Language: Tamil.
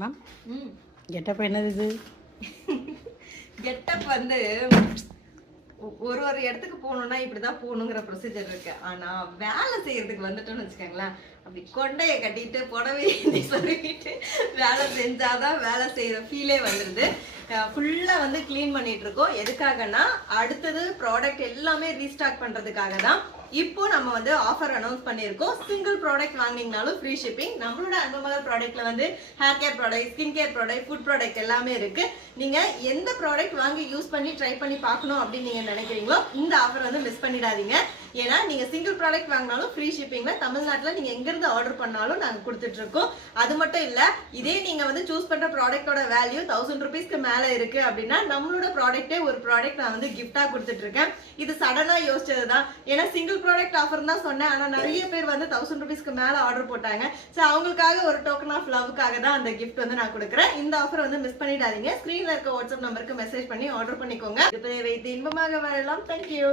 மேம் கெட்டப் என்னது இது? கெட்டப் வந்து ஒரு ஒரு இடத்துக்கு போகணும்னா இப்படிதான் போகணுங்கிற ப்ரொசீஜர் இருக்கு. ஆனா வேலை செய்யறதுக்கு வந்துட்டோம்னு வச்சுக்கோங்களேன், அப்படி கொண்டைய கட்டிட்டு புடவை சொல்லிட்டு வேலை செஞ்சாதான் வேலை செய்யற ஃபீலே வந்துடுது. ஃபுல்லா வந்து கிளீன் பண்ணிட்டு இருக்கோம். எதுக்காகனா அடுத்தது ப்ராடக்ட் எல்லாமே ரீஸ்டாக் பண்றதுக்காக தான். இப்போ நம்ம வந்து ஆஃபர் அனௌன்ஸ் பண்ணியிருக்கோம். சிங்கிள் ப்ராடக்ட் வாங்கினீங்கனாலும் ஃப்ரீ ஷிப்பிங். நம்மளோட அன்பமகள் ப்ராடக்ட்ல வந்து hair care product, skin care product, food product எல்லாமே இருக்கு. நீங்க எந்த ப்ராடக்ட் வாங்கி யூஸ் பண்ணி ட்ரை பண்ணி பார்க்கணும் அப்படின்னு நீங்க நினைக்கிறீங்களோ இந்த ஆஃபர் வந்து மிஸ் பண்ணிடாதீங்க. ஏன்னா நீங்க சிங்கிள் ப்ராடக்ட் வாங்கினாலும் ஃப்ரீ ஷிப்பிங்ல தமிழ்நாட்டுல நீங்க எங்க இருந்து ஆர்டர் பண்ணாலும் நாங்க கொடுத்துட்டு இருக்கோம். அது மட்டும் இல்ல, இதே நீங்க வந்து சூஸ் பண்ற ப்ராடக்டோட வேல்யூ 1000 ரூபீஸ்க்கு மேல இருக்கு அப்படின்னா நம்மளோட ப்ராடக்டே ஒரு ப்ராடக்ட் நான் வந்து கிஃப்டா கொடுத்துட்டு இருக்கேன். இது சடனா யோசிச்சதுதான். ஏன்னா சிங்கிள் ப்ராடக்ட் ஆஃபர் தான் சொன்னேன். ஆனா நிறைய பேர் வந்து 1000 ரூபீஸ்க்கு மேல ஆர்டர் போட்டாங்க. சோ அவங்களுக்காக ஒரு டோக்கன் ஆஃப் லவ்க்காக தான் அந்த கிஃப்ட் வந்து நான் கொடுக்குறேன். இந்த ஆஃபர் வந்து மிஸ் பண்ணிடாதீங்க. ஸ்கிரீன்ல இருக்க வாட்ஸ்அப் நம்பருக்கு மெசேஜ் பண்ணி ஆர்டர் பண்ணிக்கோங்க. இது வைத்து இன்பமாக வாழலாம். தேங்க்யூ.